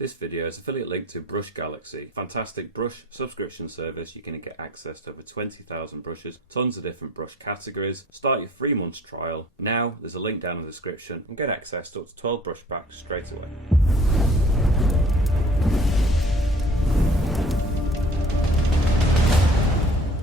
This video is affiliate link to Brush Galaxy, fantastic brush subscription service. You can get access to over 20,000 brushes, tons of different brush categories. Start your 3 months trial. Now there's a link down in the description and get access to up to 12 brush packs straight away.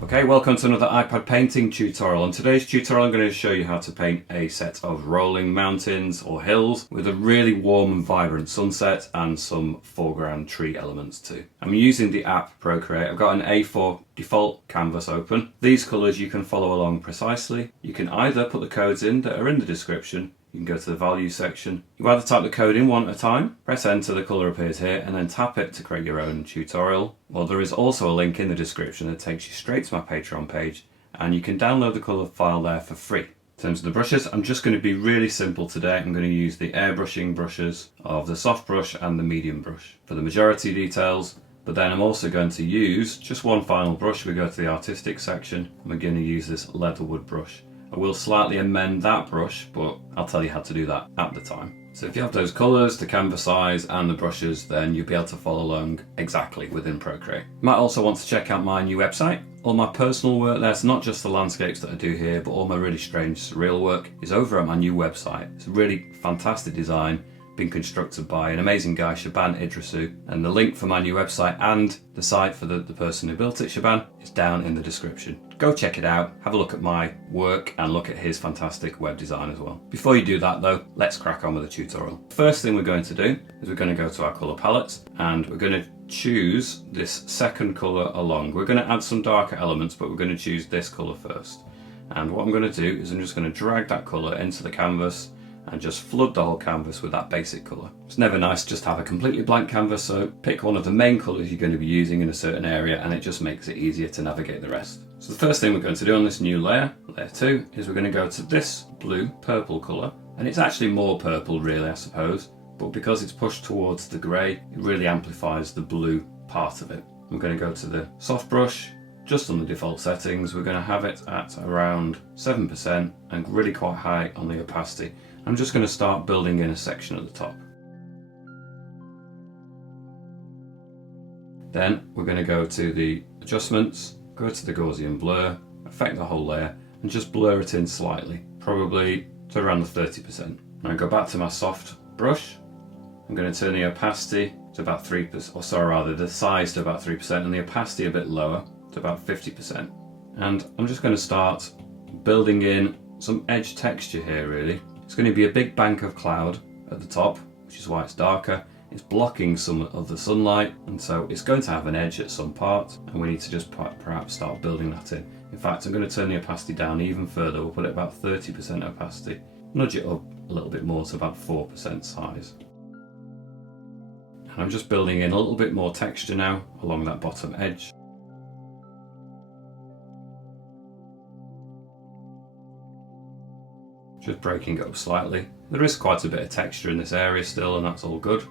Okay, welcome to another iPad painting tutorial. On today's tutorial I'm going to show you how to paint a set of rolling mountains or hills with a really warm and vibrant sunset and some foreground tree elements too. I'm using the app Procreate. I've got an A4 default canvas open. These colours you can follow along precisely. You can either put the codes in that are in the description. You can go to the value section. You either type the code in one at a time, press enter, the colour appears here, and then tap it to create your own tutorial. Well, there is also a link in the description that takes you straight to my Patreon page, and you can download the colour file there for free. In terms of the brushes, I'm just going to be really simple today. I'm going to use the airbrushing brushes of the soft brush and the medium brush for the majority details. But then I'm also going to use just one final brush. We go to the artistic section, and we're going to use this leatherwood brush. I will slightly amend that brush, but I'll tell you how to do that at the time. So if you have those colours, the canvas size and the brushes, then you'll be able to follow along exactly within Procreate. You might also want to check out my new website. All my personal work there, so not just the landscapes that I do here, but all my really strange surreal work is over at my new website. It's a really fantastic design, been constructed by an amazing guy, Shaban Idrisu, and the link for my new website and the site for the person who built it, Shaban, is down in the description. Go check it out, have a look at my work and look at his fantastic web design as well. Before you do that though, let's crack on with the tutorial. First thing we're going to do is we're going to go to our colour palettes and we're going to choose this second colour along. We're going to add some darker elements, but we're going to choose this colour first. And what I'm going to do is I'm just going to drag that colour into the canvas and just flood the whole canvas with that basic colour. It's never nice just to have a completely blank canvas, so pick one of the main colours you're going to be using in a certain area and it just makes it easier to navigate the rest. So the first thing we're going to do on this new layer, layer 2, is we're going to go to this blue purple colour, and it's actually more purple really, I suppose, but because it's pushed towards the grey, it really amplifies the blue part of it. I'm going to go to the soft brush, just on the default settings. We're going to have it at around 7% and really quite high on the opacity. I'm just going to start building in a section at the top. Then we're going to go to the adjustments, go to the Gaussian blur, affect the whole layer and just blur it in slightly, probably to around the 30%. Now go back to my soft brush. I'm going to turn the opacity to about 3%, or sorry rather the size to about 3% and the opacity a bit lower to about 50%. And I'm just going to start building in some edge texture here really. It's going to be a big bank of cloud at the top, which is why it's darker. It's blocking some of the sunlight, and so it's going to have an edge at some part, and we need to just perhaps start building that in. In fact, I'm going to turn the opacity down even further. We'll put it about 30% opacity, nudge it up a little bit more to about 4% size. And I'm just building in a little bit more texture now along that bottom edge. Just breaking it up slightly. There is quite a bit of texture in this area still, and that's all good.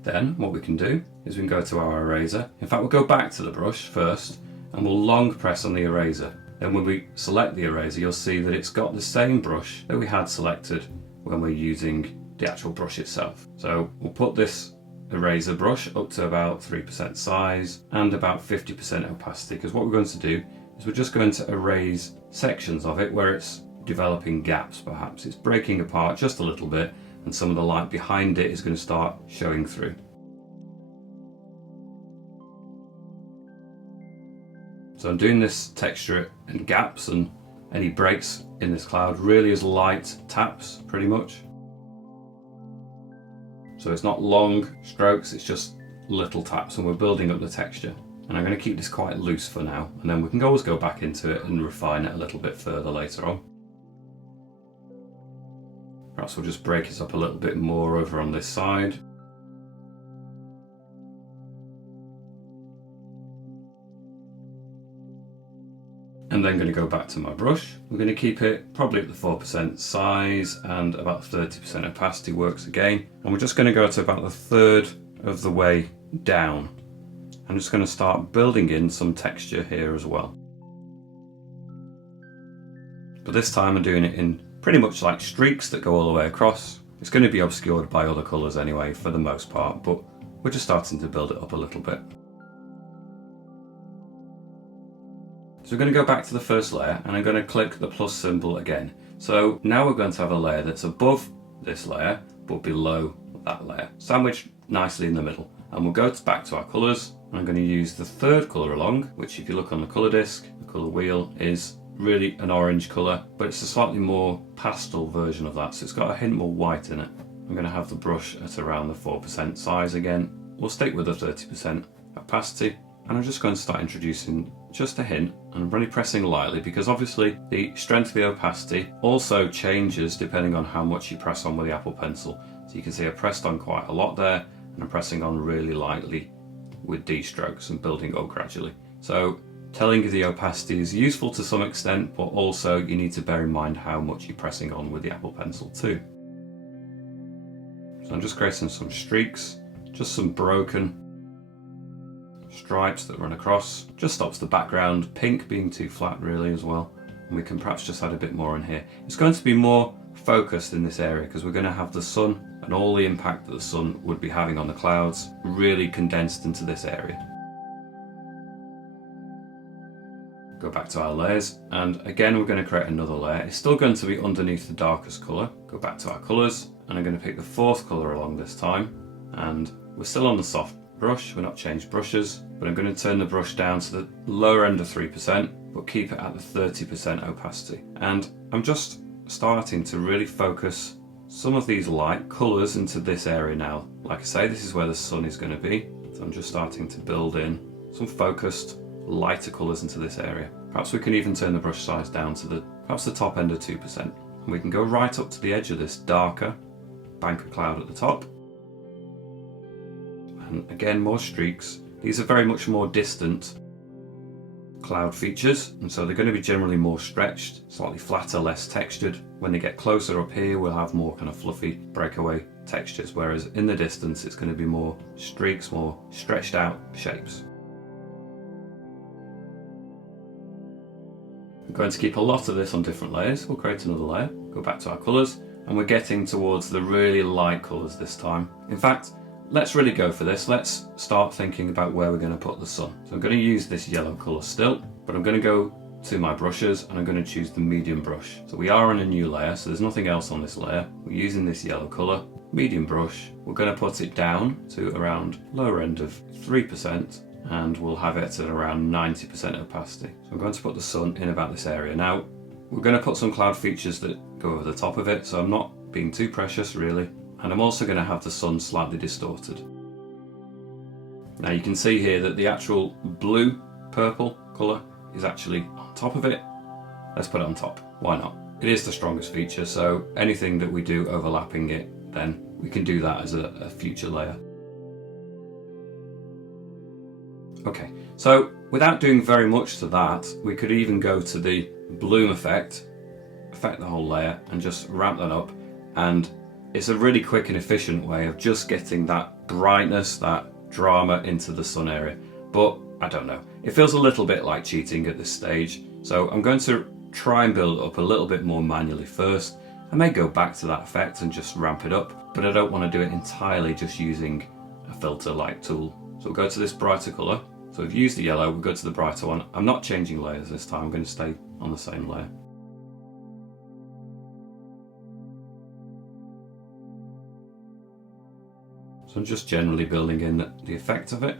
Then what we can do is we can go to our eraser. In fact, we'll go back to the brush first and we'll long press on the eraser. Then when we select the eraser, you'll see that it's got the same brush that we had selected when we're using the actual brush itself. So we'll put this eraser brush up to about 3% size and about 50% opacity, because what we're going to do is we're just going to erase sections of it where it's developing gaps perhaps. It's breaking apart just a little bit and some of the light behind it is going to start showing through. So I'm doing this texture and gaps and any breaks in this cloud really as light taps pretty much. So it's not long strokes, it's just little taps and we're building up the texture. And I'm going to keep this quite loose for now, and then we can always go back into it and refine it a little bit further later on. Perhaps we'll just break it up a little bit more over on this side. And then going to go back to my brush. We're going to keep it probably at the 4% size and about 30% opacity works again. And we're just going to go to about a third of the way down. I'm just going to start building in some texture here as well. But this time I'm doing it in pretty much like streaks that go all the way across, It's going to be obscured by other colours anyway for the most part, but we're just starting to build it up a little bit. So we're going to go back to the first layer and I'm going to click the plus symbol again. So now we're going to have a layer that's above this layer but below that layer, sandwiched nicely in the middle. And we'll go back to our colours and I'm going to use the third colour along, which if you look on the colour disc, the colour wheel is really an orange colour, but it's a slightly more pastel version of that, so it's got a hint more white in it. I'm going to have the brush at around the 4% size again. We'll stick with the 30% opacity, and I'm just going to start introducing just a hint, and I'm really pressing lightly because obviously the strength of the opacity also changes depending on how much you press on with the Apple Pencil. So you can see I pressed on quite a lot there, and I'm pressing on really lightly with D strokes and building up gradually. So telling you the opacity is useful to some extent, but also you need to bear in mind how much you're pressing on with the Apple Pencil too. So I'm just creating some streaks, just some broken stripes that run across. Just stops the background pink being too flat really as well. And we can perhaps just add a bit more in here. It's going to be more focused in this area because we're going to have the sun and all the impact that the sun would be having on the clouds really condensed into this area. Go back to our layers, and again we're going to create another layer. It's still going to be underneath the darkest colour. Go back to our colours, and I'm going to pick the fourth colour along this time, and we're still on the soft brush, we're not changed brushes, but I'm going to turn the brush down to the lower end of 3%, but keep it at the 30% opacity. And I'm just starting to really focus some of these light colours into this area now. Like I say, this is where the sun is going to be, so I'm just starting to build in some focused lighter colours into this area. Perhaps we can even turn the brush size down to perhaps the top end of 2%. And we can go right up to the edge of this darker bank of cloud at the top. And again, more streaks. These are very much more distant cloud features, and so they're going to be generally more stretched, slightly flatter, less textured. When they get closer up here, we'll have more kind of fluffy breakaway textures, whereas in the distance, it's going to be more streaks, more stretched out shapes. We're going to keep a lot of this on different layers. We'll create another layer, go back to our colours, and we're getting towards the really light colours this time. In fact, let's really go for this. Let's start thinking about where we're going to put the sun. So I'm going to use this yellow colour still, but I'm going to go to my brushes and I'm going to choose the medium brush. So we are on a new layer, so there's nothing else on this layer. We're using this yellow colour, medium brush. We're going to put it down to around lower end of 3%. And we'll have it at around 90% opacity. So I'm going to put the sun in about this area. Now, we're going to put some cloud features that go over the top of it, so I'm not being too precious really. And I'm also going to have the sun slightly distorted. Now you can see here that the actual blue-purple colour is actually on top of it. Let's put it on top, why not? It is the strongest feature, so anything that we do overlapping it, then we can do that as a future layer. Okay, so without doing very much to that, we could even go to the bloom effect, affect the whole layer, and just ramp that up. And it's a really quick and efficient way of just getting that brightness, that drama into the sun area. But I don't know, it feels a little bit like cheating at this stage. So I'm going to try and build it up a little bit more manually first. I may go back to that effect and just ramp it up, but I don't want to do it entirely just using a filter like tool. So we'll go to this brighter colour. So we've used the yellow, we'll go to the brighter one. I'm not changing layers this time, I'm going to stay on the same layer. So I'm just generally building in the effect of it.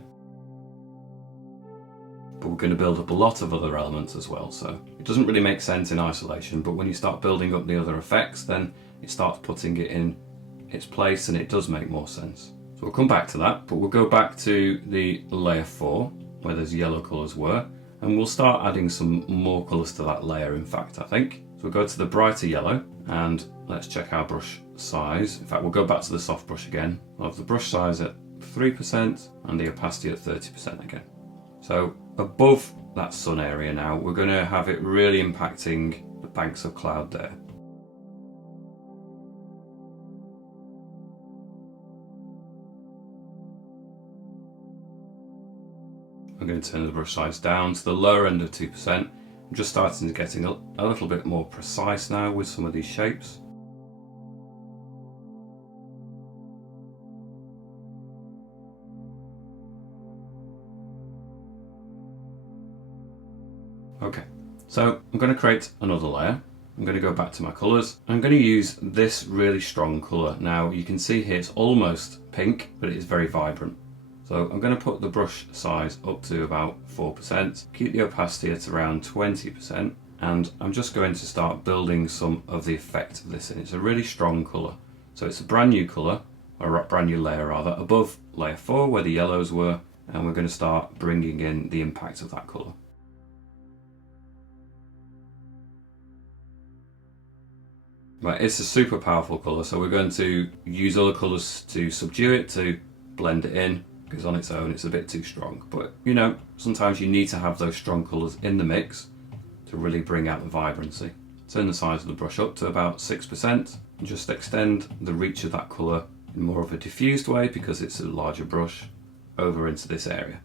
But we're going to build up a lot of other elements as well, so it doesn't really make sense in isolation, but when you start building up the other effects, then it starts putting it in its place and it does make more sense. So we'll come back to that, but we'll go back to the layer 4, where those yellow colours were, and we'll start adding some more colours to that layer, in fact, I think. So we'll go to the brighter yellow, and let's check our brush size. In fact, we'll go back to the soft brush again. I'll have the brush size at 3% and the opacity at 30% again. So above that sun area now, we're going to have it really impacting the banks of cloud there. I'm going to turn the brush size down to the lower end of 2%. I'm just starting to getting a little bit more precise now with some of these shapes. Okay, so I'm going to create another layer. I'm going to go back to my colours. I'm going to use this really strong colour. Now you can see here it's almost pink, but it is very vibrant. So I'm going to put the brush size up to about 4%, keep the opacity at around 20%, and I'm just going to start building some of the effect of this in. It's a really strong colour. So it's a brand new colour, or a brand new layer rather, above layer 4 where the yellows were, and we're going to start bringing in the impact of that colour. Right, it's a super powerful colour, so we're going to use other colours to subdue it, to blend it in, because on its own it's a bit too strong. But you know, sometimes you need to have those strong colours in the mix to really bring out the vibrancy. Turn the size of the brush up to about 6% and just extend the reach of that colour in more of a diffused way, because it's a larger brush, over into this area.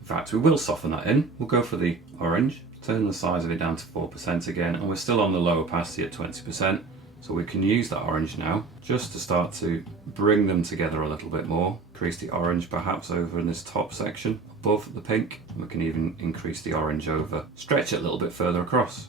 In fact, we will soften that in. We'll go for the orange, turn the size of it down to 4% again, and we're still on the low opacity at 20%. So we can use that orange now just to start to bring them together a little bit more. Increase the orange perhaps over in this top section above the pink. And we can even increase the orange over, stretch it a little bit further across.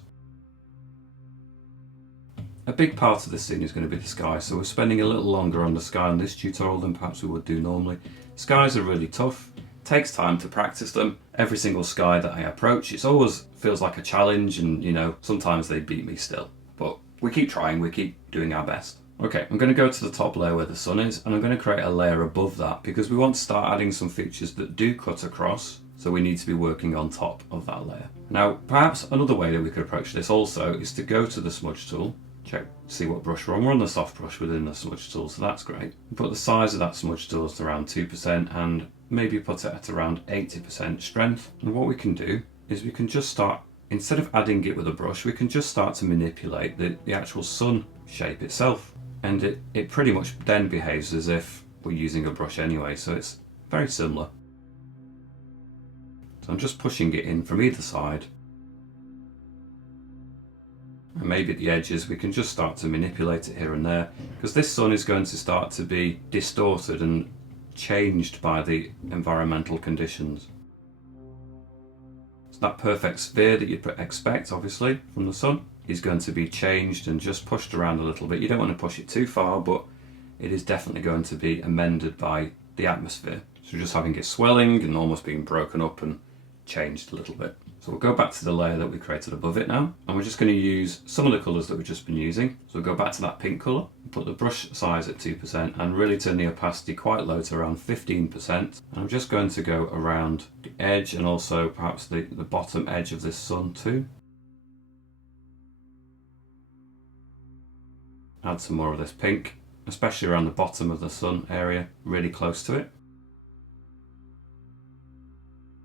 A big part of this scene is going to be the sky, so we're spending a little longer on the sky in this tutorial than perhaps we would do normally. Skies are really tough. It takes time to practice them. Every single sky that I approach, it always feels like a challenge, and you know, sometimes they beat me still. But we keep trying, we keep doing our best. Okay, I'm going to go to the top layer where the sun is, and I'm going to create a layer above that because we want to start adding some features that do cut across, so we need to be working on top of that layer. Now, perhaps another way that we could approach this also is to go to the smudge tool, check, see what brush we're on. We're on the soft brush within the smudge tool, so that's great. Put the size of that smudge tool at around 2% and maybe put it at around 80% strength. And what we can do is we can just start, instead of adding it with a brush, we can just start to manipulate the actual sun shape itself. And it pretty much then behaves as if we're using a brush anyway, so it's very similar. So I'm just pushing it in from either side. And maybe at the edges we can just start to manipulate it here and there, because this sun is going to start to be distorted and changed by the environmental conditions. So that perfect sphere that you'd expect, obviously, from the sun is going to be changed and just pushed around a little bit. You don't want to push it too far, but it is definitely going to be amended by the atmosphere. So you're just having it swelling and almost being broken up and changed a little bit. So we'll go back to the layer that we created above it now, and we're just going to use some of the colours that we've just been using. So we'll go back to that pink colour, put the brush size at 2% and really turn the opacity quite low to around 15%. And I'm just going to go around the edge and also perhaps the bottom edge of this sun too. Add some more of this pink, especially around the bottom of the sun area, really close to it.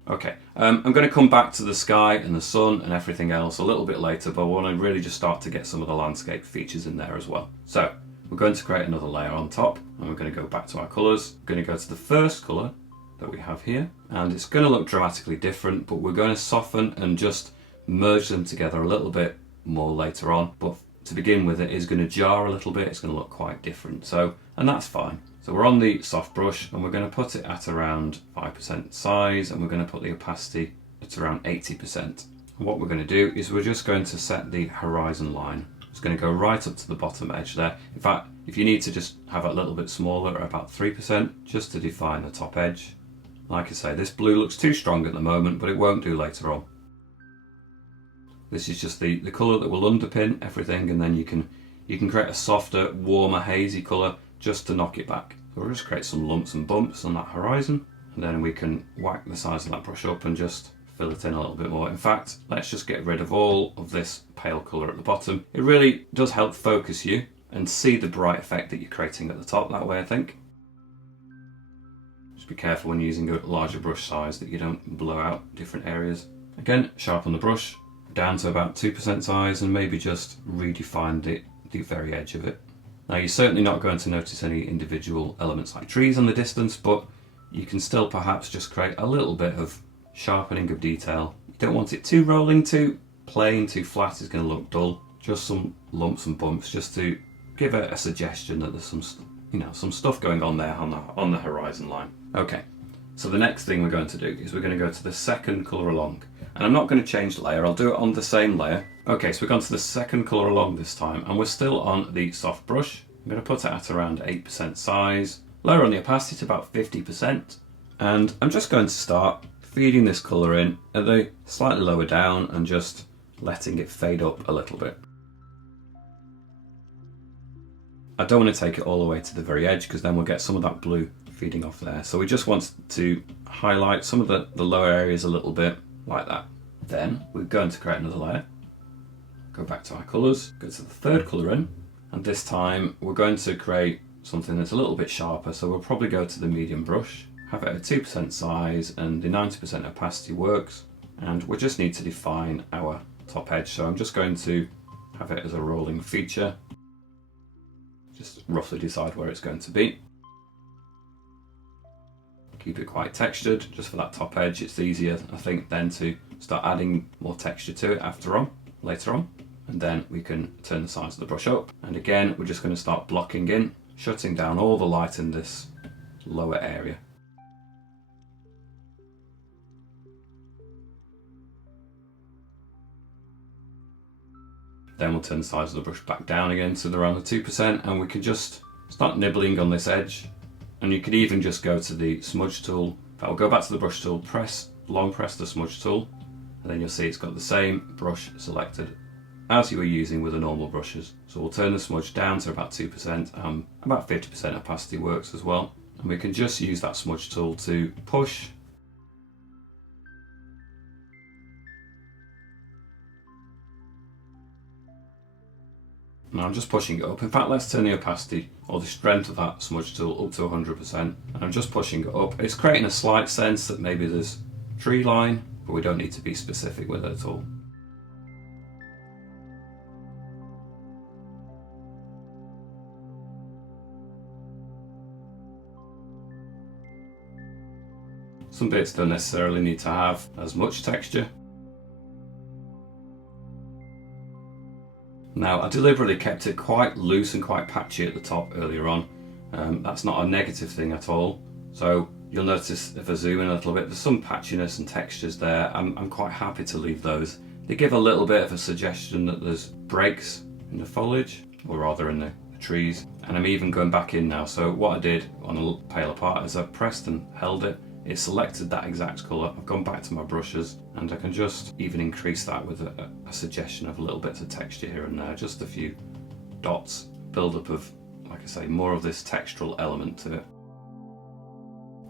Okay, I'm going to come back to the sky and the sun and everything else a little bit later, but I want to really just start to get some of the landscape features in there as well. So we're going to create another layer on top, and we're going to go back to our colours. We're going to go to the first colour that we have here, and it's going to look dramatically different, but we're going to soften and just merge them together a little bit more later on. But to begin with, it is going to jar a little bit, it's going to look quite different, and that's fine. So we're on the soft brush and we're going to put it at around 5% size, and we're going to put the opacity at around 80%. And what we're going to do is we're just going to set the horizon line. It's going to go right up to the bottom edge there. In fact, if you need to just have it a little bit smaller, at about 3%, just to define the top edge. Like I say, this blue looks too strong at the moment, but it won't do later on. This is just the colour that will underpin everything, and then you can create a softer, warmer, hazy colour just to knock it back. So we'll just create some lumps and bumps on that horizon, and then we can whack the size of that brush up and just fill it in a little bit more. In fact, let's just get rid of all of this pale colour at the bottom. It really does help focus you and see the bright effect that you're creating at the top that way, I think. Just be careful when using a larger brush size that you don't blow out different areas. Again, sharpen the brush down to about 2% size and maybe just redefine the very edge of it. Now, you're certainly not going to notice any individual elements like trees in the distance, but you can still perhaps just create a little bit of sharpening of detail. You don't want it too rolling, too plain, too flat is going to look dull. Just some lumps and bumps just to give a suggestion that there's some stuff going on there on the horizon line. Okay, So the next thing we're going to do is we're going to go to the second colour along. And I'm not going to change the layer, I'll do it on the same layer. Okay, so we've gone to the second colour along this time, and we're still on the soft brush. I'm going to put it at around 8% size, lower on the opacity to about 50%. And I'm just going to start feeding this colour in at the slightly lower down and just letting it fade up a little bit. I don't want to take it all the way to the very edge because then we'll get some of that blue feeding off there. So we just want to highlight some of the lower areas a little bit like that. Then we're going to create another layer. Go back to our colours, go to the third colour in, and this time we're going to create something that's a little bit sharper. So we'll probably go to the medium brush, have it at 2% size, and the 90% opacity works. And we just need to define our top edge. So I'm just going to have it as a rolling feature. Just roughly decide where it's going to be. Keep it quite textured just for that top edge. It's easier, I think, then to start adding more texture to it later on. And then we can turn the size of the brush up. And again, we're just going to start blocking in, shutting down all the light in this lower area. Then we'll turn the size of the brush back down again to around the 2%, and we can just start nibbling on this edge. And you could even just go to the smudge tool. I'll go back to the brush tool, long press the smudge tool, and then you'll see it's got the same brush selected as you were using with the normal brushes. So we'll turn the smudge down to about 2%, about 50% opacity works as well. And we can just use that smudge tool to push. Now I'm just pushing it up. In fact, let's turn the opacity or the strength of that smudge tool up to 100%. And I'm just pushing it up. It's creating a slight sense that maybe there's tree line, but we don't need to be specific with it at all. Some bits don't necessarily need to have as much texture. Now, I deliberately kept it quite loose and quite patchy at the top earlier on. That's not a negative thing at all. So you'll notice if I zoom in a little bit, there's some patchiness and textures there. I'm quite happy to leave those. They give a little bit of a suggestion that there's breaks in the foliage, or rather in the trees. And I'm even going back in now. So what I did on a paler part is I pressed and held it. It selected that exact colour. I've gone back to my brushes and I can just even increase that with a suggestion of little bits of texture here and there, just a few dots, build up of, like I say, more of this textural element to it.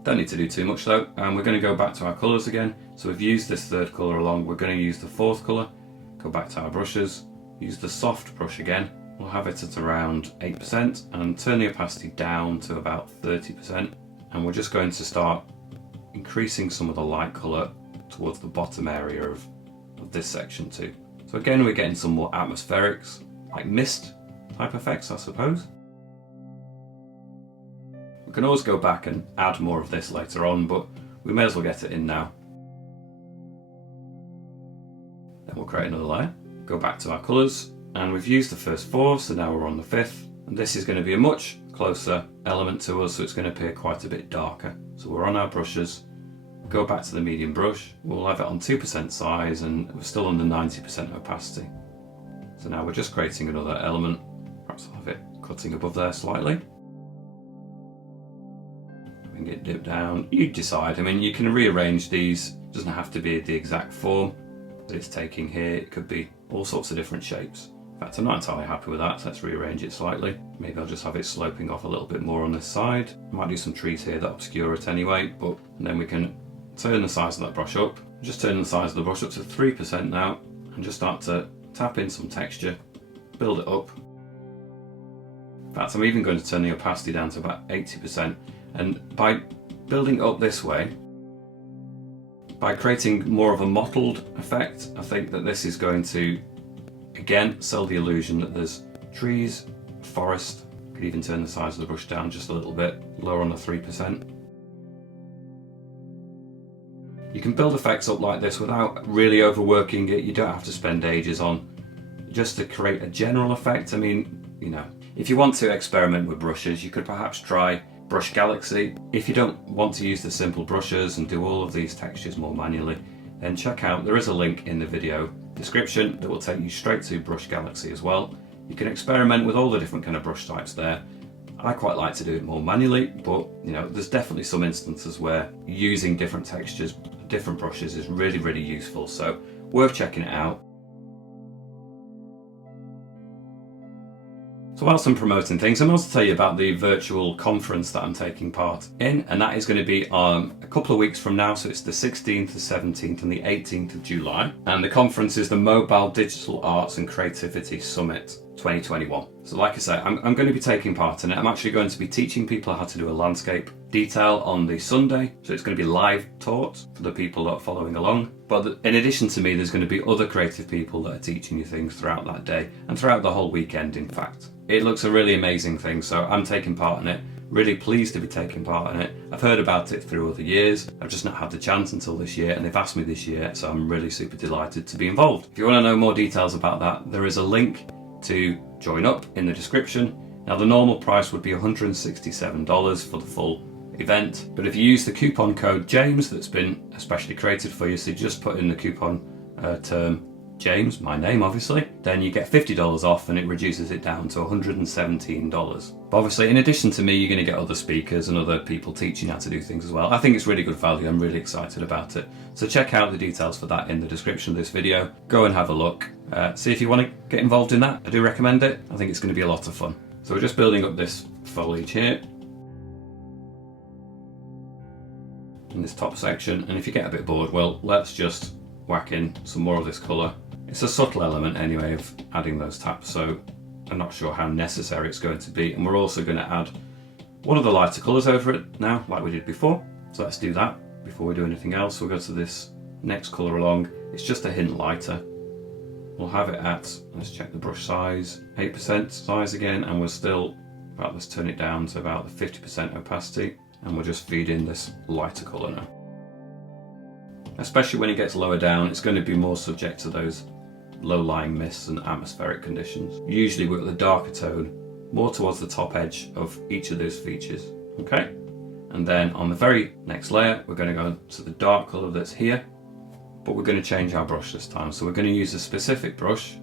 Don't need to do too much though, and we're going to go back to our colours again. So we've used this third colour along, we're going to use the fourth colour, go back to our brushes, use the soft brush again. We'll have it at around 8% and turn the opacity down to about 30%, and we're just going to start increasing some of the light colour towards the bottom area of this section too. So again, we're getting some more atmospherics, like mist type effects, I suppose. We can always go back and add more of this later on, but we may as well get it in now. Then we'll create another layer, go back to our colours, and we've used the first four, so now we're on the fifth. And this is going to be a much closer element to us, so it's going to appear quite a bit darker. So we're on our brushes, go back to the medium brush, we'll have it on 2% size and we're still under 90% opacity. So now we're just creating another element, perhaps I'll have it cutting above there slightly. We can get dipped down, you decide. I mean, you can rearrange these, it doesn't have to be the exact form that it's taking here, it could be all sorts of different shapes. In fact, I'm not entirely happy with that, so let's rearrange it slightly. Maybe I'll just have it sloping off a little bit more on this side. I might do some trees here that obscure it anyway, but then we can turn the size of that brush up. Just turn the size of the brush up to 3% now, and just start to tap in some texture, build it up. In fact, I'm even going to turn the opacity down to about 80%, and by building up this way, by creating more of a mottled effect, I think that this is going to again sell the illusion that there's trees, forest. Could even turn the size of the brush down just a little bit, lower on the 3%. You can build effects up like this without really overworking it. You don't have to spend ages on just to create a general effect. I mean, you know, if you want to experiment with brushes, you could perhaps try Brush Galaxy. If you don't want to use the simple brushes and do all of these textures more manually, then check out, there is a link in the video description that will take you straight to Brush Galaxy as well. You can experiment with all the different kind of brush types there. I quite like to do it more manually, but there's definitely some instances where using different textures, different brushes is really, really useful. So worth checking it out. So whilst I'm promoting things, I'm also tell you about the virtual conference that I'm taking part in, and that is going to be on a couple of weeks from now. So it's the 16th, the 17th and the 18th of July. And the conference is the Mobile Digital Arts and Creativity Summit 2021. So like I say, I'm going to be taking part in it. I'm actually going to be teaching people how to do a landscape detail on the Sunday. So it's going to be live taught for the people that are following along. But in addition to me, there's going to be other creative people that are teaching you things throughout that day and throughout the whole weekend, in fact. It looks a really amazing thing, so I'm taking part in it. Really pleased to be taking part in it. I've heard about it through other years. I've just not had the chance until this year, and they've asked me this year, so I'm really super delighted to be involved. If you want to know more details about that, there is a link to join up in the description. Now the normal price would be $167 for the full event, but if you use the coupon code James that's been especially created for you, so just put in the coupon term James, my name obviously, then you get $50 off and it reduces it down to $117. But obviously in addition to me, you're going to get other speakers and other people teaching how to do things as well. I think it's really good value. I'm really excited about it. So check out the details for that in the description of this video. Go and have a look. See if you want to get involved in that. I do recommend it. I think it's going to be a lot of fun. So we're just building up this foliage here in this top section, and if you get a bit bored, well, let's just whack in some more of this colour. It's a subtle element anyway of adding those taps, so I'm not sure how necessary it's going to be. And we're also going to add one of the lighter colours over it now, like we did before. So let's do that before we do anything else. We'll go to this next colour along. It's just a hint lighter. We'll have it at, let's check the brush size, 8% size again, and we're still about, let's turn it down to about the 50% opacity, and we'll just feed in this lighter colour now. Especially when it gets lower down, it's going to be more subject to those low-lying mists and atmospheric conditions. Usually we're at the darker tone, more towards the top edge of each of those features. Okay? And then on the very next layer, we're going to go to the dark colour that's here, but we're going to change our brush this time. So we're going to use a specific brush,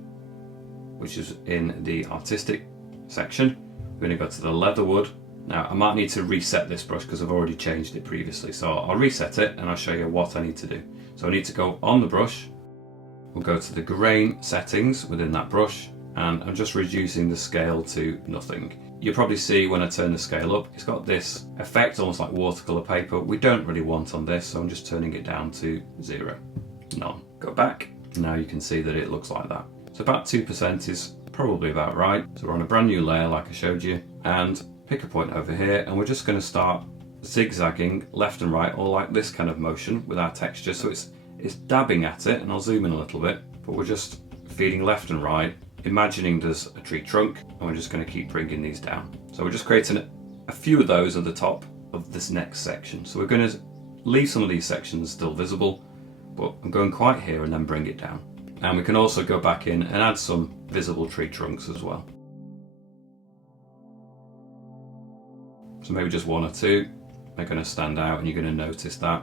which is in the artistic section. We're going to go to the leatherwood. Now I might need to reset this brush because I've already changed it previously. So I'll reset it and I'll show you what I need to do. So I need to go on the brush. We'll go to the grain settings within that brush, and I'm just reducing the scale to nothing. You'll probably see when I turn the scale up, it's got this effect almost like watercolour paper. We don't really want on this, so I'm just turning it down to 0. None. Go back. Now you can see that it looks like that. So about 2% is probably about right. So we're on a brand new layer like I showed you, and pick a point over here, and we're just going to start zigzagging left and right, or like this kind of motion with our texture. So it's dabbing at it, and I'll zoom in a little bit, but we're just feeding left and right, imagining there's a tree trunk, and we're just going to keep bringing these down. So we're just creating a few of those at the top of this next section. So we're going to leave some of these sections still visible, but I'm going quite here and then bring it down. And we can also go back in and add some visible tree trunks as well. So maybe just one or two, they're going to stand out and you're going to notice that.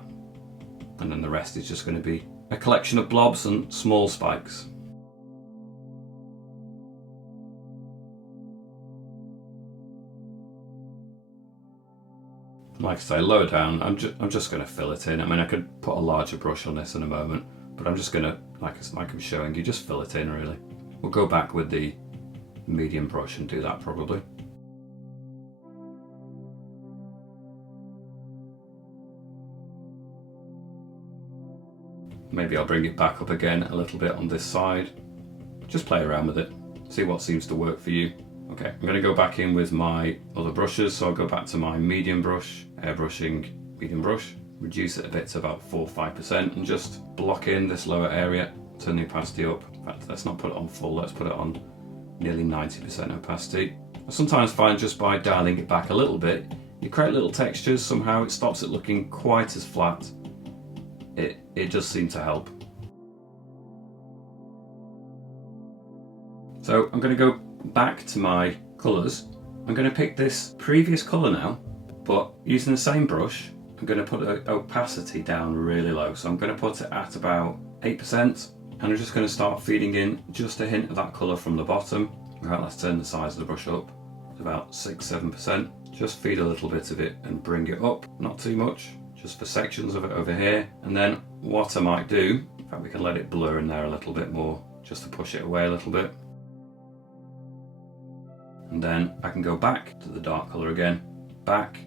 And then the rest is just going to be a collection of blobs and small spikes. Like I say, lower down, I'm just going to fill it in. I mean, I could put a larger brush on this in a moment, but I'm just going to, like I'm showing you, just fill it in really. We'll go back with the medium brush and do that probably. Maybe I'll bring it back up again a little bit on this side. Just play around with it, see what seems to work for you. Okay, I'm going to go back in with my other brushes, so I'll go back to my medium brush, airbrushing medium brush, reduce it a bit to about 4 or 5%, and just block in this lower area, turn the opacity up. In fact, let's not put it on full, let's put it on nearly 90% opacity. I sometimes find just by dialing it back a little bit, you create little textures, somehow it stops it looking quite as flat. It does seem to help. So I'm going to go back to my colours. I'm going to pick this previous colour now, But using the same brush, I'm going to put the opacity down really low. So I'm going to put it at about 8%, and I'm just going to start feeding in just a hint of that colour from the bottom. Right, let's turn the size of the brush up to about 6-7%. Just feed a little bit of it and bring it up, not too much, just for sections of it over here. And then what I might do, in fact we can let it blur in there a little bit more, just to push it away a little bit. And then I can go back to the dark colour again, back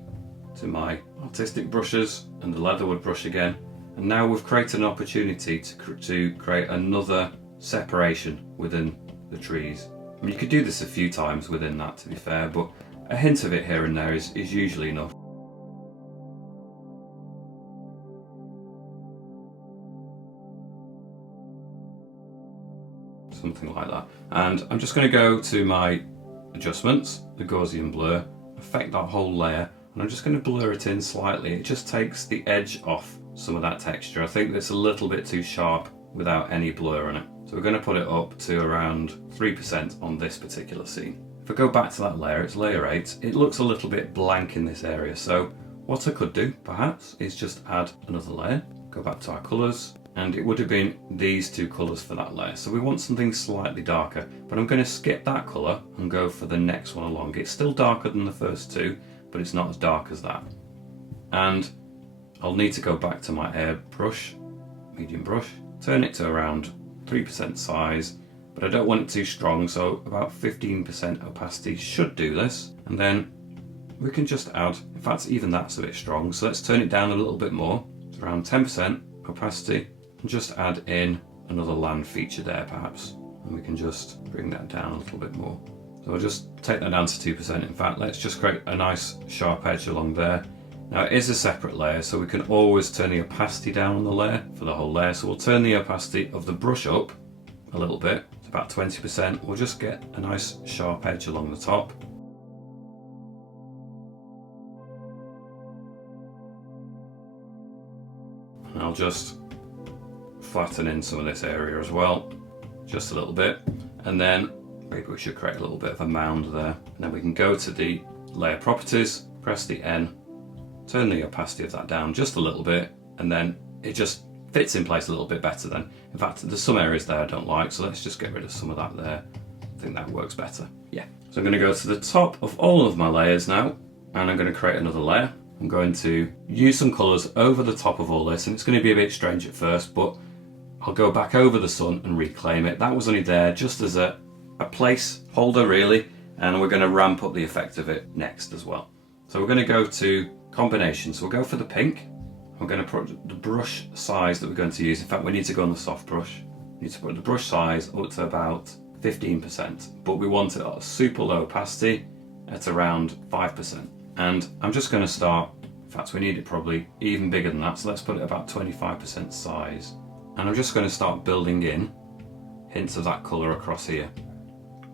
to my artistic brushes and the leatherwood brush again. And now we've created an opportunity to create another separation within the trees. I mean, you could do this a few times within that, to be fair, but a hint of it here and there is usually enough. Something like that. And I'm just going to go to my adjustments, the Gaussian blur, affect that whole layer, and I'm just going to blur it in slightly. It just takes the edge off some of that texture. I think it's a little bit too sharp without any blur on it. So we're going to put it up to around 3% on this particular scene. If I go back to that layer, it's layer 8, it looks a little bit blank in this area. So what I could do perhaps is just add another layer, go back to our colours, and it would have been these two colours for that layer. So we want something slightly darker, but I'm going to skip that colour and go for the next one along. It's still darker than the first two, but it's not as dark as that. And I'll need to go back to my airbrush, medium brush, turn it to around 3% size, but I don't want it too strong, so about 15% opacity should do this. And then we can just add, in fact even that's a bit strong, so let's turn it down a little bit more, it's around 10% opacity, and just add in another land feature there perhaps, and we can just bring that down a little bit more. So I'll just take that down to 2%. In fact, let's just create a nice sharp edge along there. Now it is a separate layer, so we can always turn the opacity down on the layer for the whole layer. So we'll turn the opacity of the brush up a little bit, to about 20%. We'll just get a nice sharp edge along the top. And I'll just flatten in some of this area as well, just a little bit. And then maybe we should create a little bit of a mound there. And then we can go to the layer properties, press the N, turn the opacity of that down just a little bit, and then it just fits in place a little bit better then. In fact, there's some areas there I don't like, so let's just get rid of some of that there. I think that works better. Yeah. So I'm going to go to the top of all of my layers now, and I'm going to create another layer. I'm going to use some colours over the top of all this, and it's going to be a bit strange at first, but I'll go back over the sun and reclaim it. That was only there just as a placeholder really, and we're going to ramp up the effect of it next as well. So we're going to go to combinations. So we'll go for the pink. We're going to put the brush size that we're going to use. In fact, we need to go on the soft brush. We need to put the brush size up to about 15%, but we want it at a super low opacity at around 5%. And I'm just going to start, in fact, we need it probably even bigger than that. So let's put it about 25% size. And I'm just going to start building in hints of that colour across here.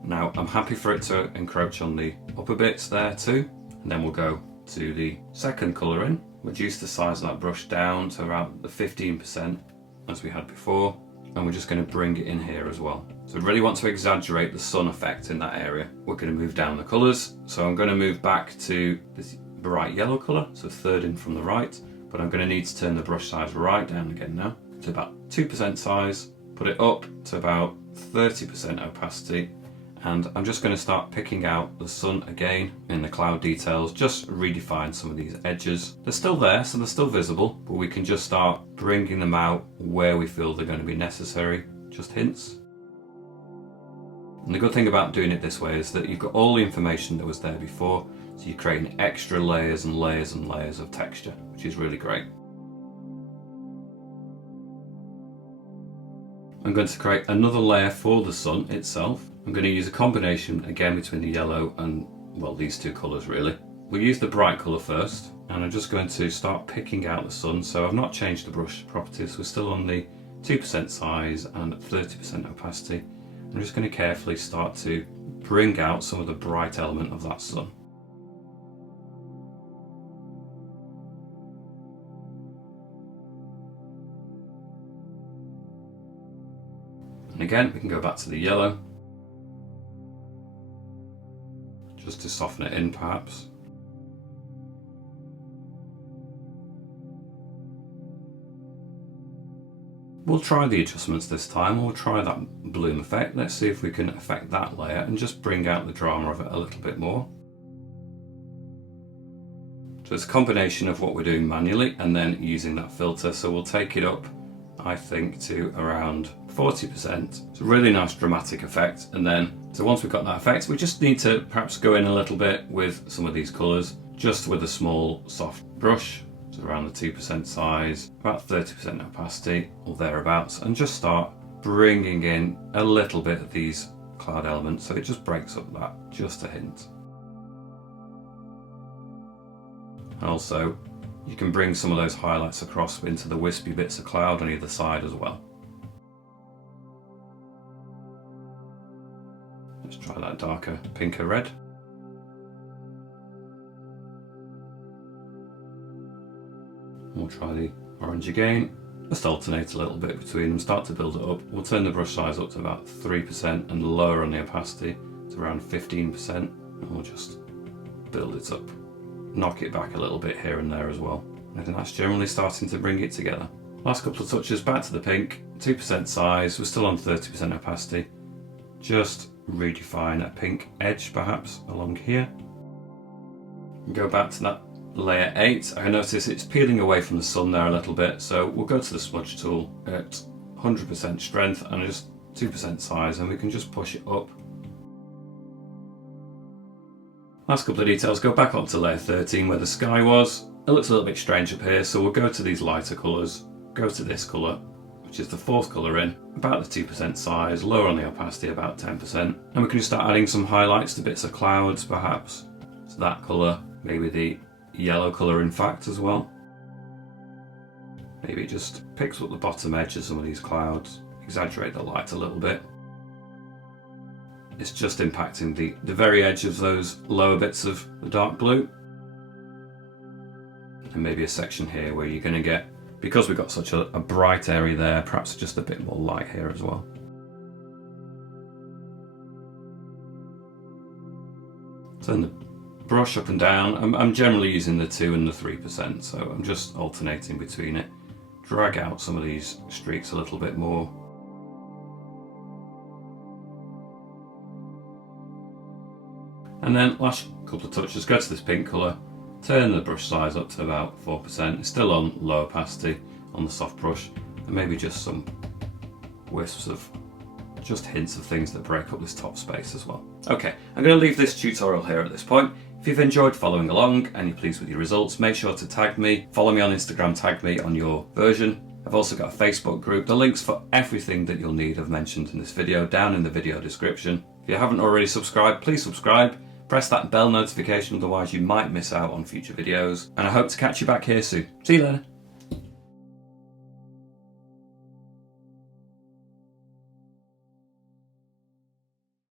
Now, I'm happy for it to encroach on the upper bits there too. And then we'll go to the second colour in, reduce the size of that brush down to around the 15% as we had before, and we're just going to bring it in here as well. So we really want to exaggerate the sun effect in that area. We're going to move down the colours, so I'm going to move back to this bright yellow colour, so third in from the right, but I'm going to need to turn the brush size right down again now to about 2% size, put it up to about 30% opacity, and I'm just going to start picking out the sun again in the cloud details, just redefine some of these edges. They're still there, so they're still visible, but we can just start bringing them out where we feel they're going to be necessary, just hints. And the good thing about doing it this way is that you've got all the information that was there before, so you're creating extra layers and layers and layers of texture, which is really great. I'm going to create another layer for the sun itself. I'm going to use a combination again between the yellow and, well, these two colours really. We'll use the bright colour first, and I'm just going to start picking out the sun. So I've not changed the brush properties, we're still on the 2% size and 30% opacity. I'm just going to carefully start to bring out some of the bright element of that sun. And again, we can go back to the yellow, just to soften it in perhaps. we'll try the adjustments this time. We'll try that bloom effect. Let's see if we can affect that layer and just bring out the drama of it a little bit more. So it's a combination of what we're doing manually and then using that filter. So we'll take it up, I think, to around 40%. It's a really nice dramatic effect. And then, so once we've got that effect, we just need to perhaps go in a little bit with some of these colors, just with a small soft brush. So around the 2% size, about 30% opacity or thereabouts, and just start bringing in a little bit of these cloud elements so it just breaks up that just a hint. And also you can bring some of those highlights across into the wispy bits of cloud on either side as well. Let's try that darker pinker red. We'll try the orange again. Just alternate a little bit between them, start to build it up. We'll turn the brush size up to about 3% and lower on the opacity to around 15%. And we'll just build it up. Knock it back a little bit here and there as well. I think that's generally starting to bring it together. Last couple of touches, back to the pink, 2% size, we're still on 30% opacity. Just redefine a pink edge perhaps along here. And go back to that layer 8. I notice it's peeling away from the sun there a little bit, so we'll go to the smudge tool at 100% strength and just 2% size, and we can just push it up. Last couple of details, go back up to layer 13 where the sky was. It looks a little bit strange up here, so we'll go to these lighter colours, go to this colour, which is the fourth colour in, about the 2% size, lower on the opacity, about 10%. And we can just start adding some highlights to bits of clouds perhaps. So that colour, maybe the yellow colour in fact as well. Maybe it just picks up the bottom edge of some of these clouds, exaggerate the light a little bit. It's just impacting the very edge of those lower bits of the dark blue. And maybe a section here where you're going to get, because we've got such a bright area there, perhaps just a bit more light here as well. Turn the brush up and down. I'm generally using the 2 and the 3%, so I'm just alternating between it. Drag out some of these streaks a little bit more. And then last couple of touches, go to this pink colour, turn the brush size up to about 4%. It's still on low opacity on the soft brush, and maybe just some wisps of just hints of things that break up this top space as well. Okay, I'm going to leave this tutorial here at this point. If you've enjoyed following along and you're pleased with your results, make sure to tag me, follow me on Instagram, tag me on your version. I've also got a Facebook group. The links for everything that you'll need I've mentioned in this video down in the video description. If you haven't already subscribed, please subscribe. Press that bell notification, otherwise you might miss out on future videos. And I hope to catch you back here soon. See you later.